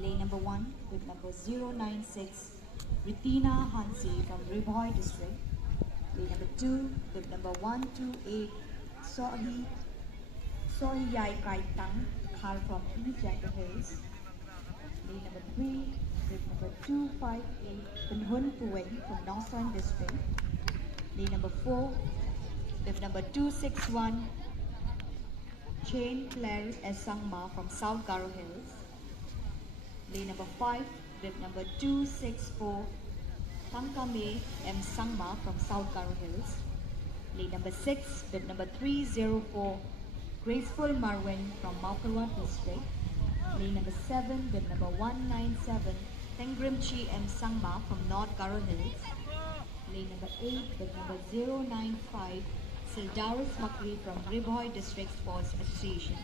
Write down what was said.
Lane number 1 with number 096, Ritina Hansi from Ribhoi district. Lane number 2 with number 128, Sohiyai Kai Tang Khal from East Jackal Hills. Lane number 3 with number 258, Penhun Puweng from Northern district. Lane number 4 with number 261, Chain Claire S. Sangma from South Garo Hills. Lane number 5 with number 264, Tangkame M. Sangma from South Garo Hills. Lane number 6 with number 304, Graceful Marwin from Maukarwa district. Lane number 7 with number 197, Tengrimchi M. Sangma from North Garo Hills. Lane number 8 with number 095, Sildaris Makri from Ribhoi District Sports Association.